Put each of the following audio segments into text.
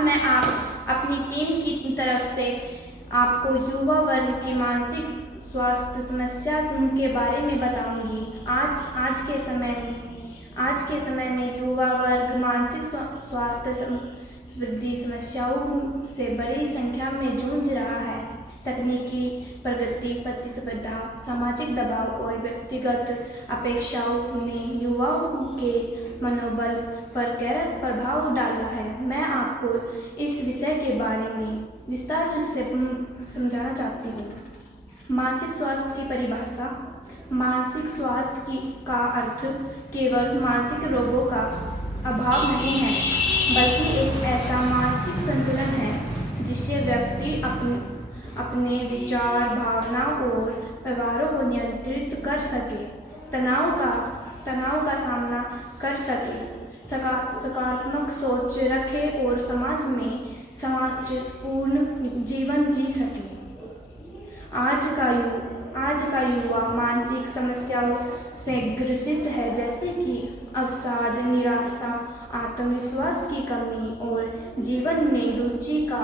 मैं आप अपनी टीम की तरफ से आपको युवा वर्ग की मानसिक स्वास्थ्य समस्या के बारे में बताऊंगी। आज के समय में युवा वर्ग मानसिक स्वास्थ्य संबंधी समस्याओं से बड़ी संख्या में जूझ रहा है। तकनीकी प्रगति, प्रतिस्पर्धा, सामाजिक दबाव और व्यक्तिगत अपेक्षाओं ने युवाओं के मनोबल पर गहरा प्रभाव डाला है। मैं आपको इस विषय के बारे में विस्तार से समझाना चाहती हूँ। मानसिक स्वास्थ्य की परिभाषा। मानसिक स्वास्थ्य का अर्थ केवल मानसिक रोगों का अभाव नहीं है, बल्कि एक ऐसा मानसिक संतुलन है जिससे व्यक्ति अपने विचार, भावनाओं और व्यवहारों को नियंत्रित कर सके, तनाव का सामना कर सके, सकारात्मक सोच रखे और समाज में समावेशपूर्ण जीवन जी सके। आज का युवा मानसिक समस्याओं से ग्रसित है, जैसे कि अवसाद, निराशा, आत्मविश्वास की कमी और जीवन में रुचि का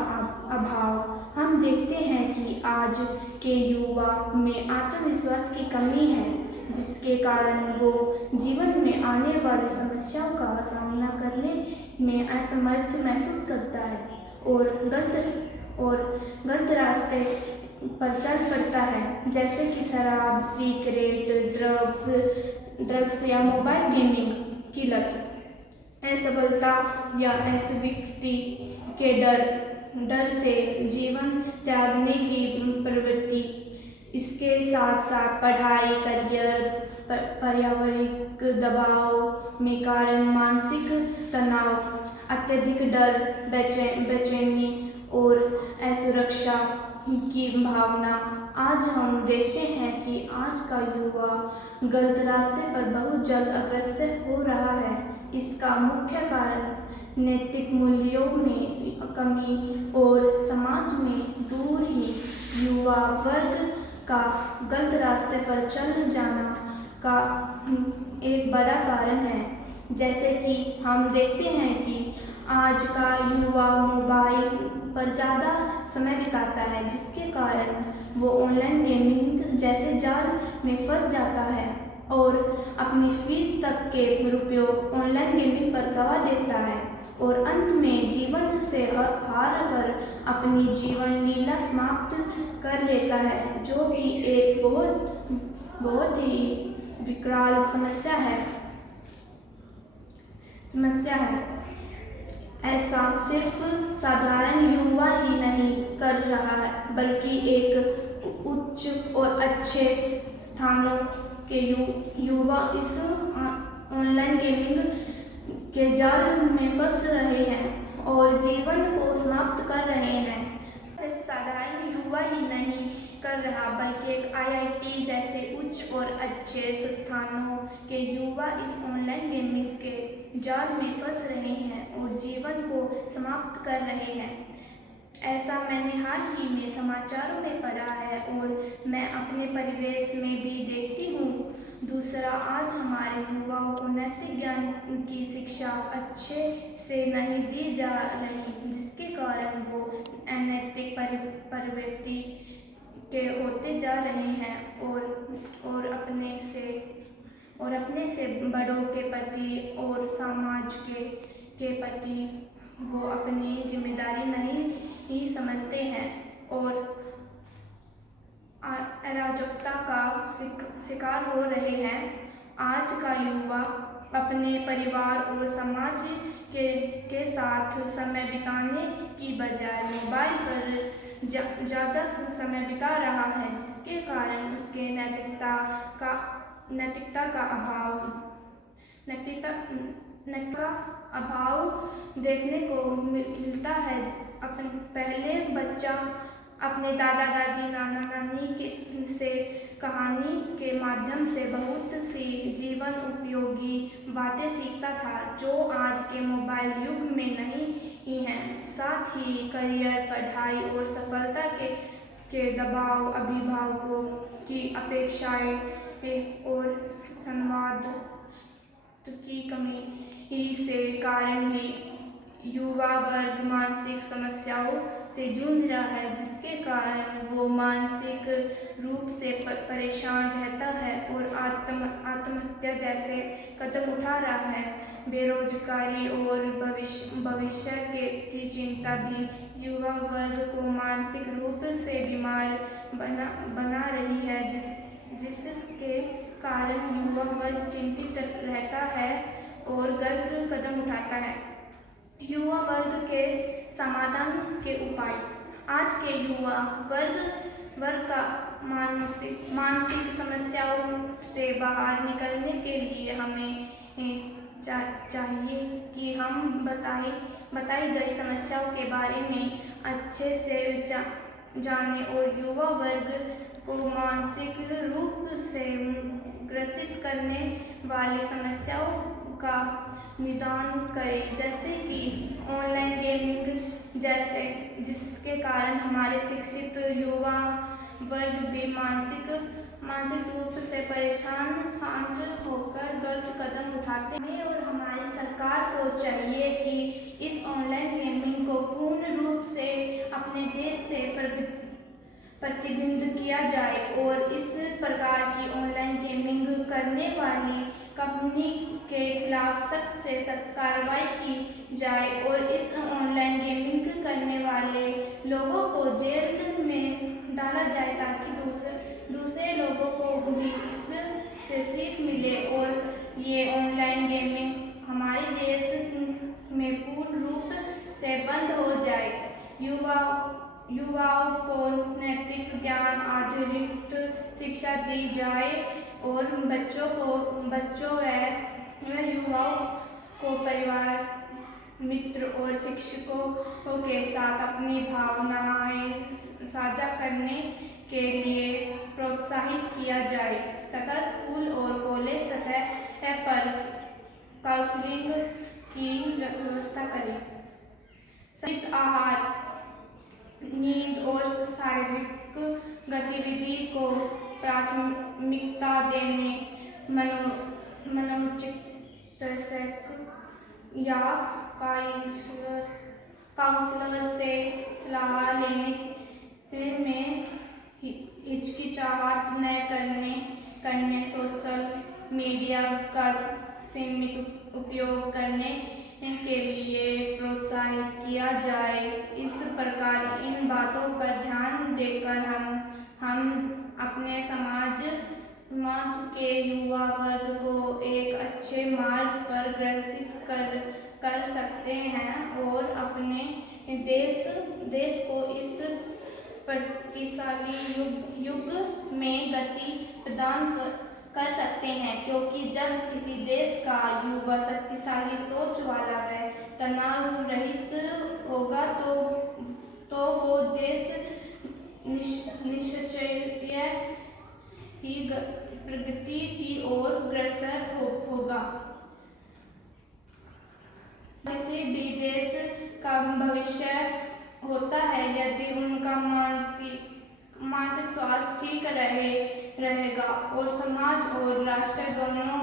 अभाव। हम देखते हैं कि आज के युवा में आत्मविश्वास की कमी है, जिसके कारण वो जीवन में आने वाली समस्याओं का सामना करने में असमर्थ महसूस करता है और गलत रास्ते पर चल पड़ता है, जैसे कि शराब, सिगरेट, ड्रग्स या मोबाइल गेमिंग की लत। असफलता या अस्वीकृति के डर से जीवन त्यागने की प्रवृत्ति। इसके साथ साथ पढ़ाई, करियर, पारिवारिक दबाव में कारण मानसिक तनाव, अत्यधिक डर, बेचैनी और असुरक्षा की भावना। आज हम देखते हैं कि आज का युवा गलत रास्ते पर बहुत जल्द अग्रसर हो रहा है। इसका मुख्य कारण नैतिक मूल्यों में कमी और समाज में दूर ही युवा वर्ग का गलत रास्ते पर चल जाना का एक बड़ा कारण है। जैसे कि हम देखते हैं कि आज का युवा मोबाइल पर ज़्यादा समय बिताता है, जिसके कारण वो ऑनलाइन गेमिंग जैसे जाल में फंस जाता है और अपनी फीस तक के रुपयों ऑनलाइन गेमिंग पर गवा देता है और अंत में जीवन से हार कर अपनी जीवन लीला समाप्त कर लेता है, जो कि एक बहुत ही विकराल समस्या है। ऐसा सिर्फ साधारण युवा ही नहीं कर रहा है, बल्कि एक उच्च और अच्छे स्थानों के युवा इस ऑनलाइन गेमिंग के जाल में फंस रहे हैं और जीवन को समाप्त कर रहे हैं। सिर्फ साधारण युवा ही नहीं कर रहा, बल्कि एक IIT जैसे उच्च और अच्छे संस्थानों के युवा इस ऑनलाइन गेमिंग के जाल में फंस रहे हैं और जीवन को समाप्त कर रहे हैं। ऐसा मैंने हाल ही में समाचारों में पढ़ा है और मैं अपने परिवेश में भी देखती हूँ। दूसरा, आज हमारे युवाओं को नैतिक ज्ञान की शिक्षा अच्छे से नहीं दी जा रही, जिसके कारण वो अनैतिक प्रवृत्ति के होते जा रहे हैं और अपने से बड़ों के प्रति और समाज के प्रति वो अपनी जिम्मेदारी नहीं ही समझते हैं और अराजकता का शिकार हो रहे हैं। आज का युवा अपने परिवार और समाज के साथ समय बिताने की बजाय मोबाइल पर ज़्यादा समय बिता रहा है, जिसके कारण उसके नैतिकता का अभाव देखने को मिलता है। पहले बच्चा अपने दादा दादी, नाना नानी से कहानी के माध्यम से बहुत सी जीवन उपयोगी बातें सीखता था, जो आज के मोबाइल युग में नहीं हैं। साथ ही करियर, पढ़ाई और सफलता के दबाव, अभिभावकों की अपेक्षाएं और संवाद की कमी से कारण ही युवा वर्ग मानसिक समस्याओं से जूझ रहा है, जिसके कारण वो मानसिक रूप से परेशान रहता है और आत्महत्या जैसे कदम उठा रहा है। बेरोजगारी और भविष्य की चिंता भी युवा वर्ग को मानसिक रूप से बीमार बना रही है, जिसके कारण युवा वर्ग चिंतित रहता है और गलत कदम उठाता है। युवा वर्ग के समाधान के उपाय। आज के युवा वर्ग का मानसिक समस्याओं से बाहर निकलने के लिए हमें चाहिए कि हम बताई गई समस्याओं के बारे में अच्छे से जाने और युवा वर्ग को मानसिक रूप से ग्रसित करने वाली समस्याओं का निदान करें, जैसे कि ऑनलाइन गेमिंग जिसके कारण हमारे शिक्षित युवा वर्ग भी मानसिक रूप से परेशान शांत होकर गलत कदम उठाते हैं। और हमारी सरकार को चाहिए कि इस ऑनलाइन गेमिंग को पूर्ण रूप से अपने देश से प्रतिबंध किया जाए और इस प्रकार की ऑनलाइन गेमिंग करने वाली कंपनी के खिलाफ सख्त से सख्त कार्रवाई की जाए और इस ऑनलाइन गेमिंग करने वाले लोगों को जेल में डाला जाए, ताकि दूसरे लोगों को भी इससे सीख मिले और ये ऑनलाइन गेमिंग हमारे देश में पूर्ण रूप से बंद हो जाए। युवाओं को नैतिक ज्ञान आधारित शिक्षा दी जाए और बच्चों व युवाओं को परिवार, मित्र और शिक्षकों के साथ अपनी भावनाएं साझा करने के लिए प्रोत्साहित किया जाए तथा स्कूल और कॉलेज सतह पर काउंसलिंग की व्यवस्था करें। संतुलित आहार, नींद और शारीरिक गतिविधि को प्राथमिकता देने, मनोचिकित्सक या काउंसलर से सलाह लेने में हिचकिचाहट न करने, सोशल मीडिया का सीमित उपयोग करने के लिए प्रोत्साहित किया जाए। इस प्रकार इन बातों पर ध्यान देकर हम अपने समाज के युवा वर्ग को एक अच्छे मार्ग पर ग्रसित कर सकते हैं और अपने देश को इस प्रतिशाली युग में गति प्रदान कर सकते हैं, क्योंकि जब किसी देश का युवा शक्तिशाली सोच वाला व तनाव रहित होगा तो वो देश निश्चय ही प्रगति की ओर अग्रसर होगा। किसी भी देश का भविष्य होता है यदि उनका मानसिक स्वास्थ्य ठीक रहेगा और समाज और राष्ट्र दोनों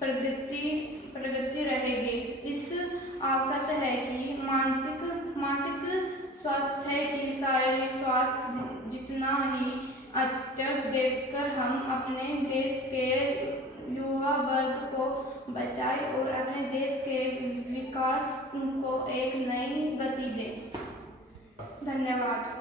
प्रगति रहेगी। इस आवश्यक है कि मानसिक स्वास्थ्य की शारीरिक स्वास्थ्य जितना ही अत्यंत देखकर हम अपने देश के युवा वर्ग को बचाए और अपने देश के विकास को एक नई गति दें। धन्यवाद।